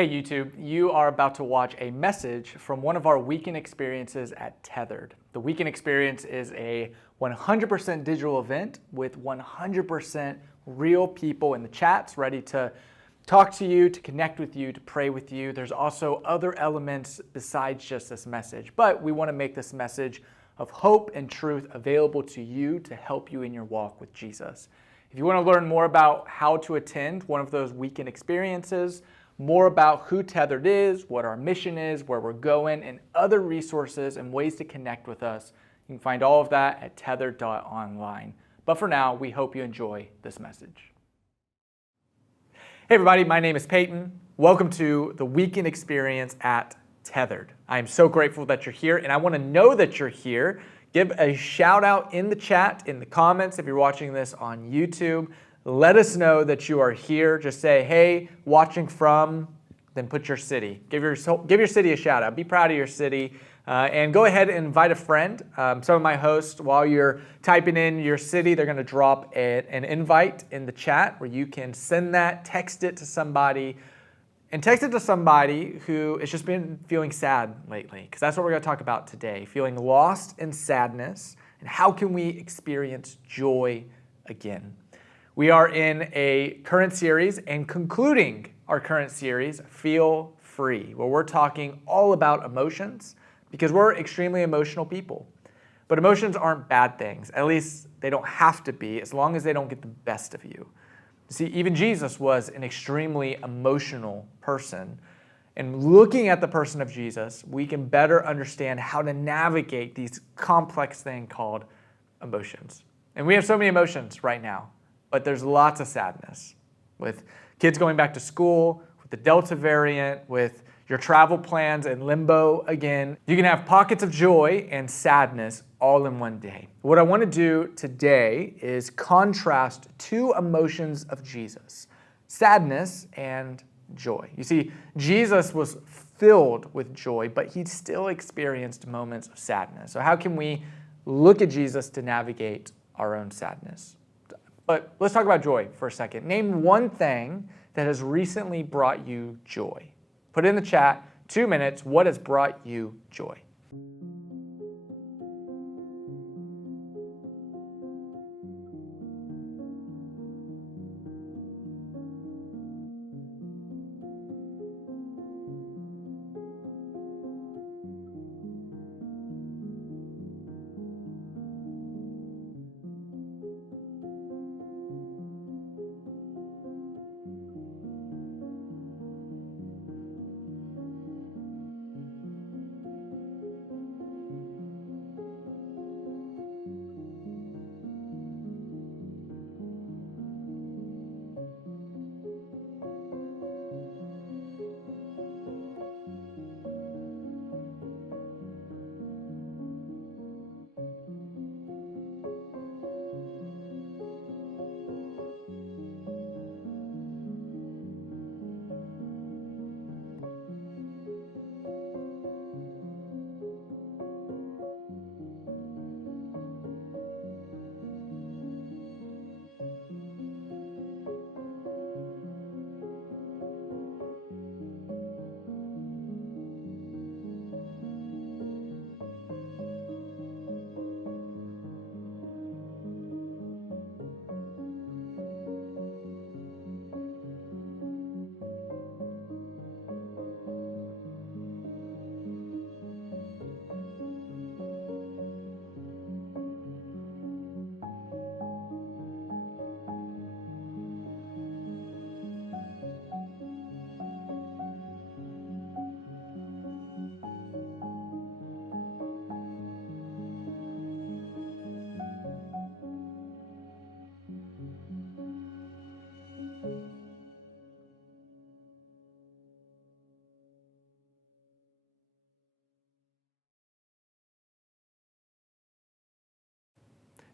Hey YouTube, you are about to watch a message from one of our weekend experiences at Tethered. The weekend experience is a 100% digital event with 100% real people in the chats ready to talk to you, to connect with you, to pray with you. There's also other elements besides just this message, but we want to make this message of hope and truth available to you to help you in your walk with Jesus. If you want to learn more about how to attend one of those weekend experiences, more about who Tethered is, what our mission is, where we're going, and other resources and ways to connect with us, you can find all of that at tethered.online. But for now, we hope you enjoy this message. Hey everybody, my name is Peyton. Welcome to the weekend experience at Tethered. I am so grateful that you're here, and I want to know that you're here. Give a shout out in the chat, in the comments if you're watching this on YouTube. Let us know that you are here. Just say, hey, watching from, then put your city. Give your city a shout out. Be proud of your city. And go ahead and invite a friend. Some of my hosts, while you're typing in your city, they're going to drop an invite in the chat where you can send that, text it to somebody, and text it to somebody who has just been feeling sad lately, because that's what we're going to talk about today, feeling lost in sadness, and how can we experience joy again. We are in a current series and concluding our current series, Feel Free, where we're talking all about emotions because we're extremely emotional people. But emotions aren't bad things. At least they don't have to be, as long as they don't get the best of you. See, even Jesus was an extremely emotional person. And looking at the person of Jesus, we can better understand how to navigate these complex things called emotions. And we have so many emotions right now. But there's lots of sadness with kids going back to school, with the Delta variant, with your travel plans in limbo again. You can have pockets of joy and sadness all in one day. What I want to do today is contrast two emotions of Jesus, sadness and joy. You see, Jesus was filled with joy, but he still experienced moments of sadness. So how can we look at Jesus to navigate our own sadness? But let's talk about joy for a second. Name one thing that has recently brought you joy. Put it in the chat, 2 minutes, what has brought you joy?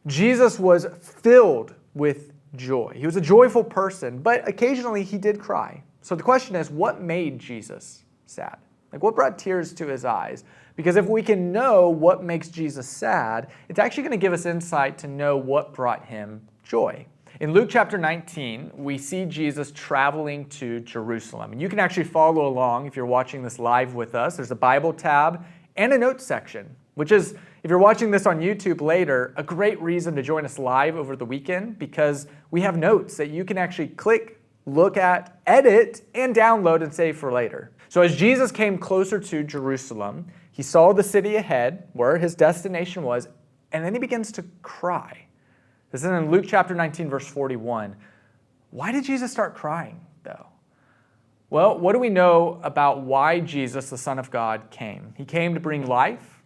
Jesus was filled with joy. He was a joyful person, but occasionally he did cry. So the question is, what made Jesus sad? Like, what brought tears to his eyes? Because if we can know what makes Jesus sad, it's actually going to give us insight to know what brought him joy. In Luke chapter 19, we see Jesus traveling to Jerusalem. And you can actually follow along if you're watching this live with us. There's a Bible tab and a notes section, which is, if you're watching this on YouTube later, a great reason to join us live over the weekend, because we have notes that you can actually click, look at, edit, and download and save for later. So as Jesus came closer to Jerusalem, he saw the city ahead, where his destination was, and then he begins to cry. This is in Luke chapter 19, verse 41. Why did Jesus start crying, though? Well, what do we know about why Jesus, the Son of God, came? He came to bring life.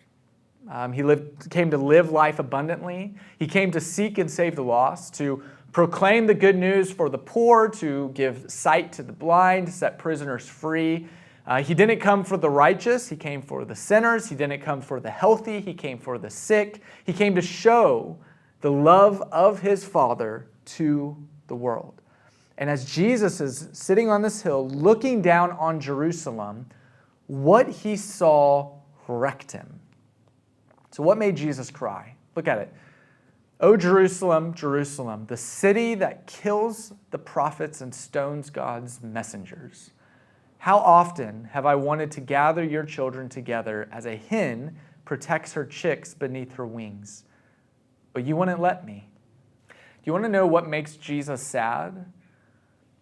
He came to live life abundantly. He came to seek and save the lost, to proclaim the good news for the poor, to give sight to the blind, to set prisoners free. He didn't come for the righteous. He came for the sinners. He didn't come for the healthy. He came for the sick. He came to show the love of his Father to the world. And as Jesus is sitting on this hill, looking down on Jerusalem, what he saw wrecked him. So what made Jesus cry? Look at it. "O Jerusalem, Jerusalem, the city that kills the prophets and stones God's messengers. How often have I wanted to gather your children together as a hen protects her chicks beneath her wings, but you wouldn't let me." Do you want to know what makes Jesus sad?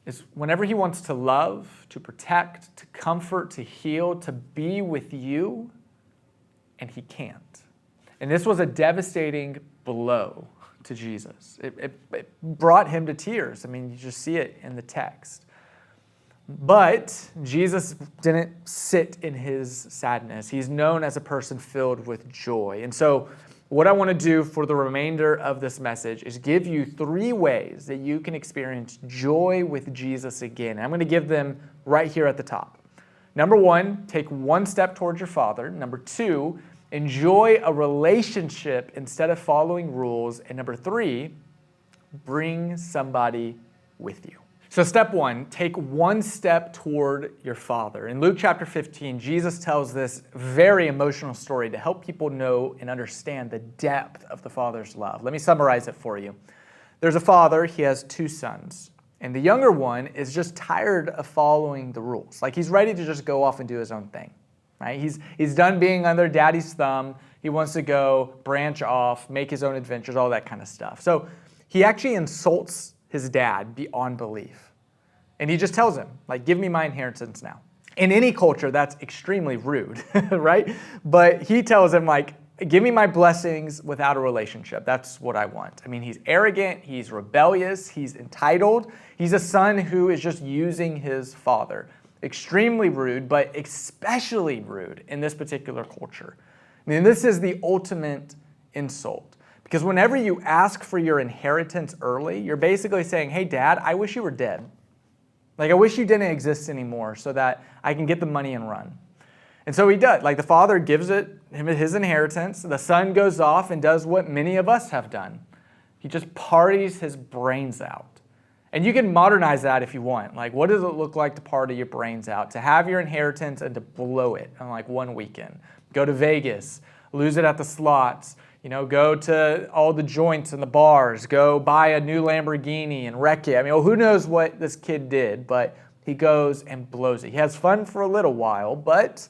Is whenever he wants to love, to protect, to comfort, to heal, to be with you, and he can't. And this was a devastating blow to Jesus. It brought him to tears. I mean, you just see it in the text. But Jesus didn't sit in his sadness. He's known as a person filled with joy. And so what I want to do for the remainder of this message is give you 3 ways that you can experience joy with Jesus again. And I'm going to give them right here at the top. Number 1, take 1 step towards your Father. Number 2, enjoy a relationship instead of following rules. And number 3, bring somebody with you. So step 1, take 1 step toward your Father. In Luke chapter 15, Jesus tells this very emotional story to help people know and understand the depth of the Father's love. Let me summarize it for you. There's a father, he has 2 sons. And the younger one is just tired of following the rules. Like, he's ready to just go off and do his own thing. Right? He's done being under daddy's thumb. He wants to go branch off, make his own adventures, all that kind of stuff. So he actually insults his dad beyond belief. And he just tells him, like, give me my inheritance now. In any culture, that's extremely rude, right? But he tells him, like, give me my blessings without a relationship. That's what I want. I mean, he's arrogant, he's rebellious, he's entitled. He's a son who is just using his father. Extremely rude, but especially rude in this particular culture. I mean, this is the ultimate insult. Because whenever you ask for your inheritance early, you're basically saying, hey, Dad, I wish you were dead. Like, I wish you didn't exist anymore so that I can get the money and run. And so he does. Like, the father gives him his inheritance. The son goes off and does what many of us have done. He just parties his brains out. And you can modernize that if you want. Like, what does it look like to party your brains out? To have your inheritance and to blow it on like one weekend. Go to Vegas, lose it at the slots, go to all the joints and the bars, go buy a new Lamborghini and wreck it. I mean, who knows what this kid did, but he goes and blows it. He has fun for a little while, but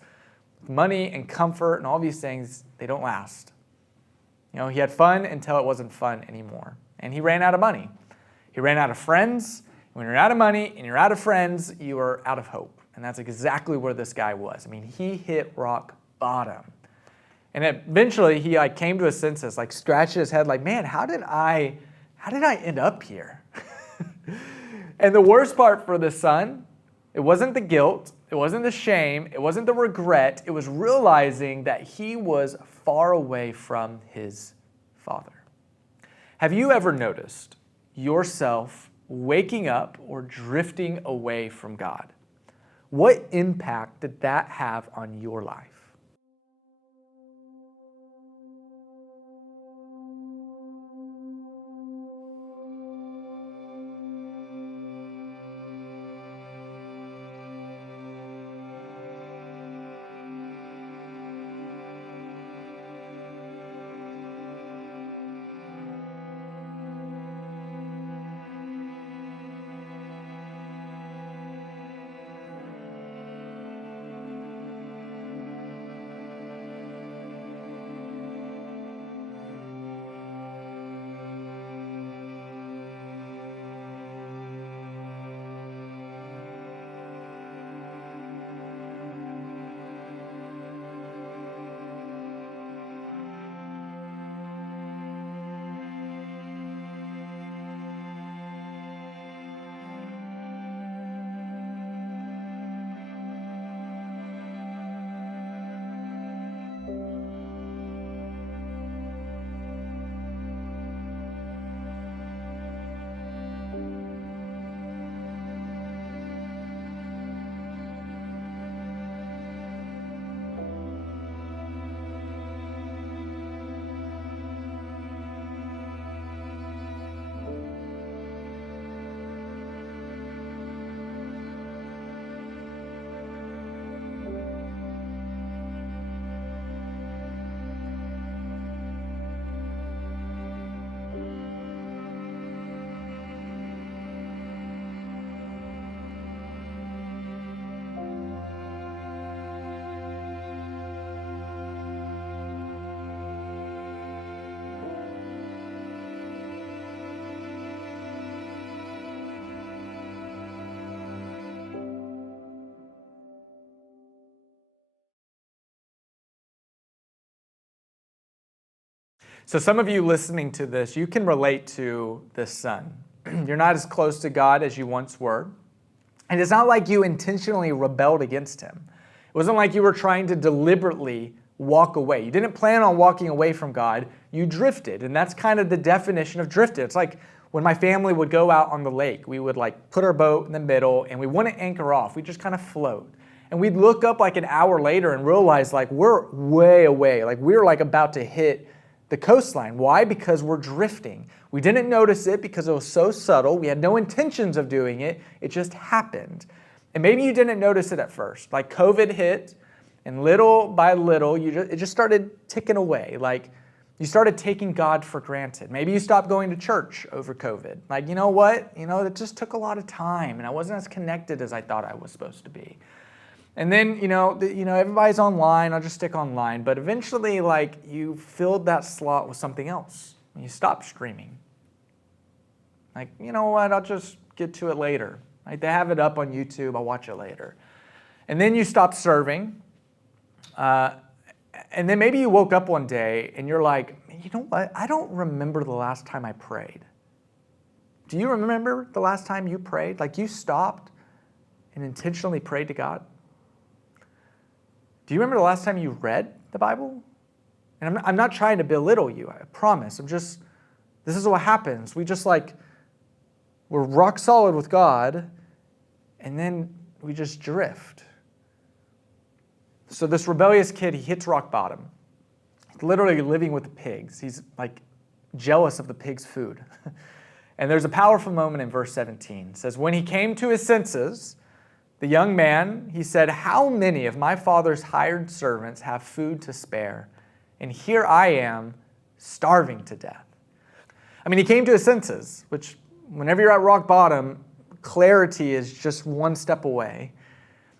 money and comfort and all these things, they don't last. He had fun until it wasn't fun anymore. And he ran out of money. He ran out of friends. When you're out of money and you're out of friends, you are out of hope. And that's exactly where this guy was. I mean, he hit rock bottom. And eventually he came to his senses, scratched his head like, man, how did I end up here? And the worst part for the son, it wasn't the guilt, it wasn't the shame, it wasn't the regret, it was realizing that he was far away from his father. Have you ever noticed yourself waking up or drifting away from God? What impact did that have on your life? So some of you listening to this, you can relate to this son. You're not as close to God as you once were. And it's not like you intentionally rebelled against him. It wasn't like you were trying to deliberately walk away. You didn't plan on walking away from God. You drifted. And that's kind of the definition of drifted. It's like when my family would go out on the lake, we would like put our boat in the middle and we wouldn't anchor off. We just kind of float. And we'd look up like an hour later and realize like we're way away. Like we're like about to hit the coastline. Why? Because we're drifting. We didn't notice it because it was so subtle. We had no intentions of doing it. It just happened. And maybe you didn't notice it at first. Like COVID hit, and little by little, it just started ticking away. Like you started taking God for granted. Maybe you stopped going to church over COVID. Like, you know what? It just took a lot of time, and I wasn't as connected as I thought I was supposed to be. And then, everybody's online. I'll just stick online. But eventually, like, you filled that slot with something else. And you stopped streaming. Like, you know what? I'll just get to it later. Like, they have it up on YouTube. I'll watch it later. And then you stopped serving. And then maybe you woke up one day and you're like, you know what? I don't remember the last time I prayed. Do you remember the last time you prayed? Like, you stopped and intentionally prayed to God? Do you remember the last time you read the Bible? And I'm not trying to belittle you, I promise. This is what happens. We're rock solid with God, and then we just drift. So this rebellious kid, he hits rock bottom. He's literally living with the pigs. He's like jealous of the pigs' food. And there's a powerful moment in verse 17. It says, when he came to his senses, the young man, he said, how many of my father's hired servants have food to spare? And here I am, starving to death. I mean, he came to his senses, which whenever you're at rock bottom, clarity is just one step away.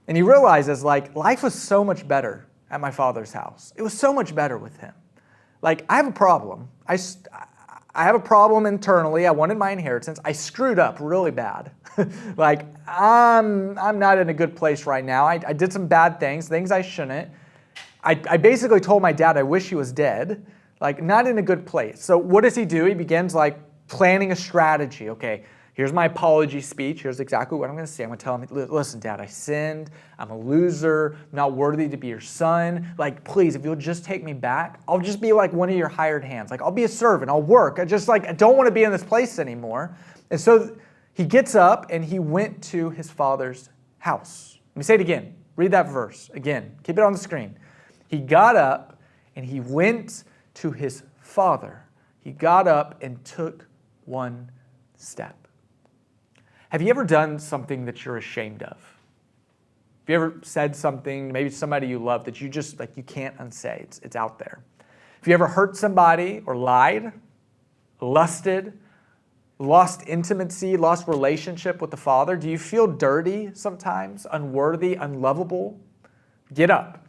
And he realizes, like, life was so much better at my father's house. It was so much better with him. Like, I have a problem. I have a problem internally. I wanted my inheritance. I screwed up really bad. Like, I'm not in a good place right now. I did some bad things I shouldn't. I basically told my dad I wish he was dead. Like, not in a good place. So what does he do? He begins, like, planning a strategy. Okay, here's my apology speech. Here's exactly what I'm going to say. I'm going to tell him, listen, Dad, I sinned. I'm a loser. I'm not worthy to be your son. Like, please, if you'll just take me back, I'll just be like one of your hired hands. Like, I'll be a servant. I'll work. I don't want to be in this place anymore. And so he gets up and he went to his father's house. Let me say it again. Read that verse again. Keep it on the screen. He got up and he went to his father. He got up and took one step. Have you ever done something that you're ashamed of? Have you ever said something, maybe somebody you love, that you just, like, you can't unsay? It's out there. Have you ever hurt somebody or lied, lusted, lost intimacy, lost relationship with the Father? Do you feel dirty sometimes, unworthy, unlovable? Get up.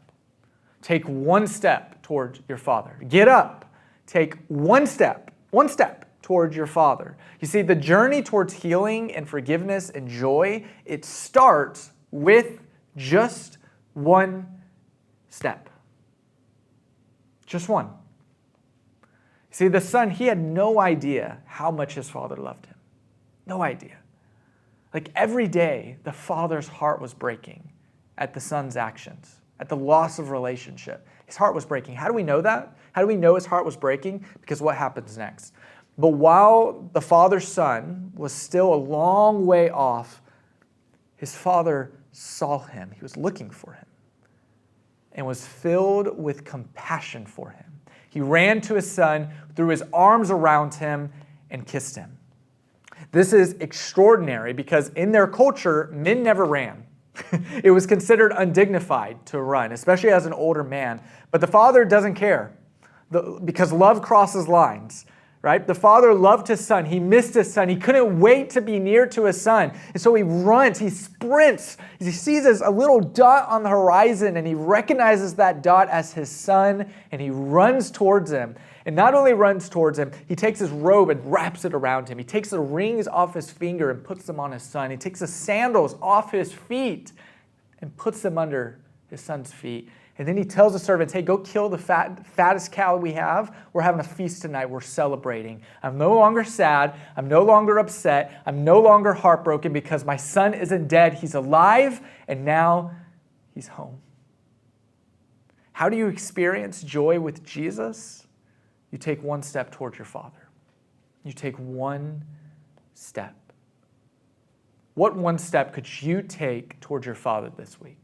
Take one step towards your Father. Get up. Take one step towards your Father. You see, the journey towards healing and forgiveness and joy, it starts with just one step. Just one. See, the son, he had no idea how much his father loved him. No idea. Like, every day, the father's heart was breaking at the son's actions, at the loss of relationship. His heart was breaking. How do we know that? How do we know his heart was breaking? Because what happens next? But while the father's son was still a long way off, his father saw him. He was looking for him and was filled with compassion for him. He ran to his son, threw his arms around him, and kissed him. This is extraordinary because in their culture, men never ran. It was considered undignified to run, especially as an older man. But the father doesn't care because love crosses lines. Right? The father loved his son. He missed his son. He couldn't wait to be near to his son. And so he runs, he sprints. He sees a little dot on the horizon and he recognizes that dot as his son and he runs towards him. And not only runs towards him, he takes his robe and wraps it around him. He takes the rings off his finger and puts them on his son. He takes the sandals off his feet and puts them under his son's feet. And then he tells the servants, hey, go kill the fattest cow we have. We're having a feast tonight. We're celebrating. I'm no longer sad. I'm no longer upset. I'm no longer heartbroken because my son isn't dead. He's alive, and now he's home. How do you experience joy with Jesus? You take one step towards your Father. You take one step. What one step could you take towards your Father this week?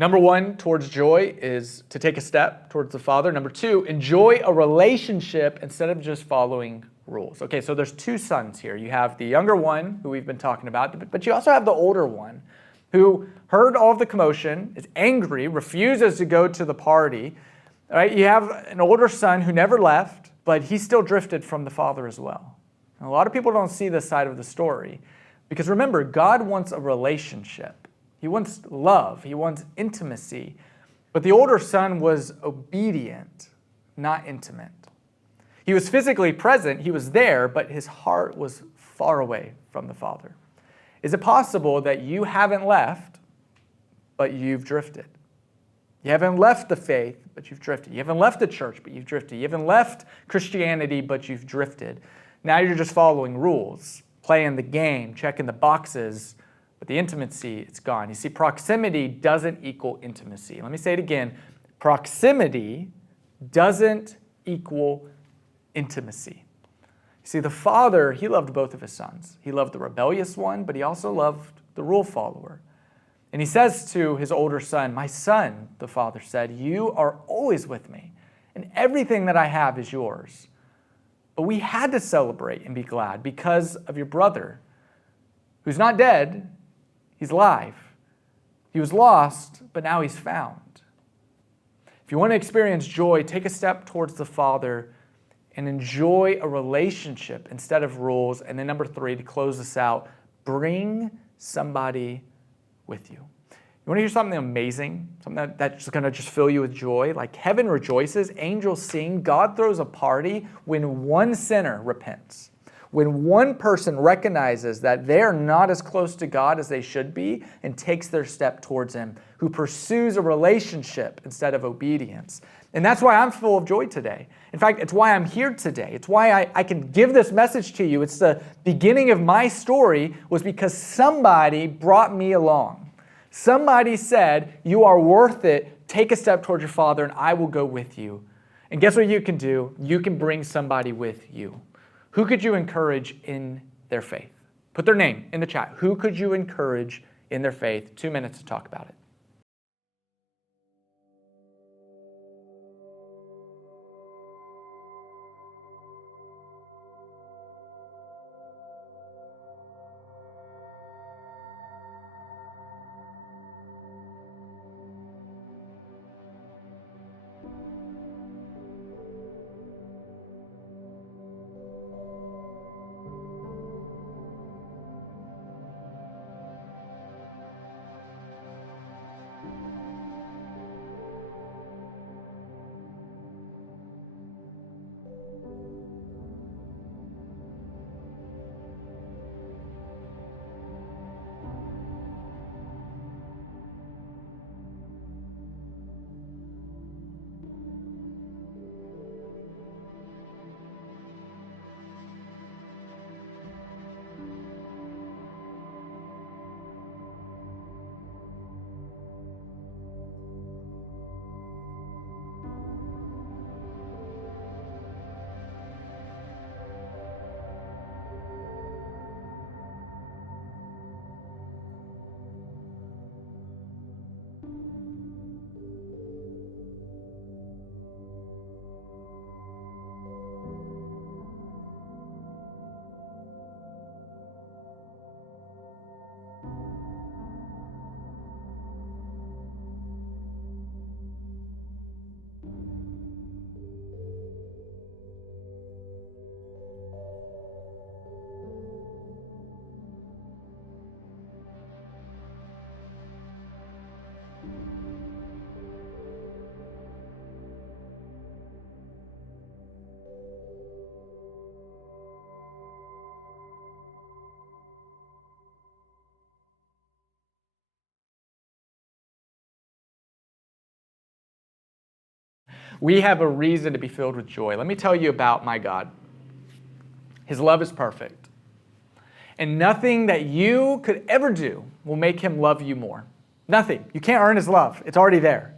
Number one, towards joy, is to take a step towards the Father. Number two, enjoy a relationship instead of just following rules. Okay, so there's two sons here. You have the younger one, who we've been talking about, but you also have the older one, who heard all of the commotion, is angry, refuses to go to the party. All right, you have an older son who never left, but he still drifted from the Father as well. And a lot of people don't see this side of the story, because remember, God wants a relationship. He wants love. He wants intimacy. But the older son was obedient, not intimate. He was physically present. He was there, but his heart was far away from the Father. Is it possible that you haven't left, but you've drifted? You haven't left the faith, but you've drifted. You haven't left the church, but you've drifted. You haven't left Christianity, but you've drifted. Now you're just following rules, playing the game, checking the boxes, but the intimacy, it's gone. You see, proximity doesn't equal intimacy. Let me say it again. Proximity doesn't equal intimacy. You see, the Father, he loved both of his sons. He loved the rebellious one, but he also loved the rule follower. And he says to his older son, my son, the Father said, you are always with me, and everything that I have is yours. But we had to celebrate and be glad because of your brother, who's not dead. He's alive. He was lost, but now he's found. If you want to experience joy, take a step towards the Father and enjoy a relationship instead of rules. And then number three, to close this out, bring somebody with you. You want to hear something amazing? Something that's going to just fill you with joy? Like heaven rejoices, angels sing, God throws a party when one sinner repents. When one person recognizes that they're not as close to God as they should be and takes their step towards Him, who pursues a relationship instead of obedience. And that's why I'm full of joy today. In fact, it's why I'm here today. It's why I can give this message to you. It's the beginning of my story was because somebody brought me along. Somebody said, you are worth it. Take a step towards your Father and I will go with you. And guess what you can do? You can bring somebody with you. Who could you encourage in their faith? Put their name in the chat. Who could you encourage in their faith? 2 minutes to talk about it. We have a reason to be filled with joy. Let me tell you about my God. His love is perfect. And nothing that you could ever do will make him love you more. Nothing. You can't earn his love. It's already there.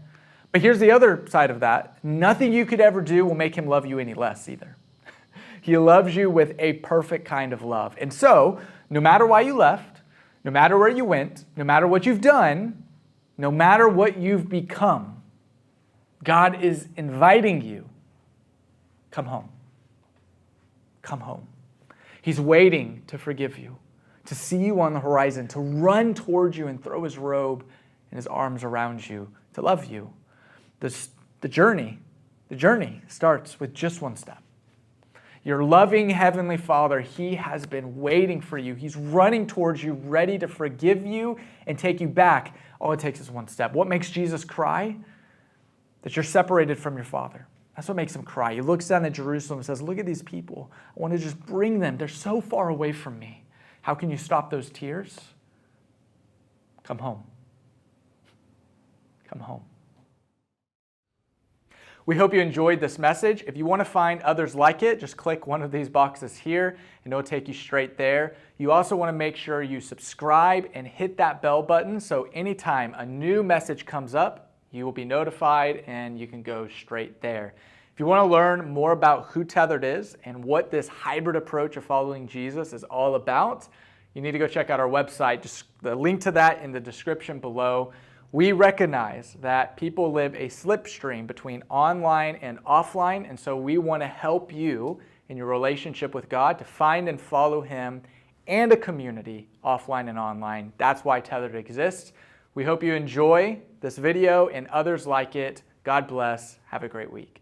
But here's the other side of that. Nothing you could ever do will make him love you any less either. He loves you with a perfect kind of love. And so, no matter why you left, no matter where you went, no matter what you've done, no matter what you've become, God is inviting you, come home. Come home. He's waiting to forgive you, to see you on the horizon, to run towards you and throw his robe and his arms around you, to love you. The journey starts with just one step. Your loving Heavenly Father, he has been waiting for you. He's running towards you, ready to forgive you and take you back. All it takes is one step. What makes Jesus cry? That you're separated from your Father. That's what makes him cry. He looks down at Jerusalem and says, look at these people. I want to just bring them. They're so far away from me. How can you stop those tears? Come home. Come home. We hope you enjoyed this message. If you want to find others like it, just click one of these boxes here and it'll take you straight there. You also want to make sure you subscribe and hit that bell button so anytime a new message comes up, you will be notified and you can go straight there. If you want to learn more about who Tethered is and what this hybrid approach of following Jesus is all about, you need to go check out our website. Just the link to that in the description below. We recognize that people live a slipstream between online and offline, and so we want to help you in your relationship with God to find and follow him and a community offline and online. That's why Tethered exists. We hope you enjoy this video and others like it. God bless. Have a great week.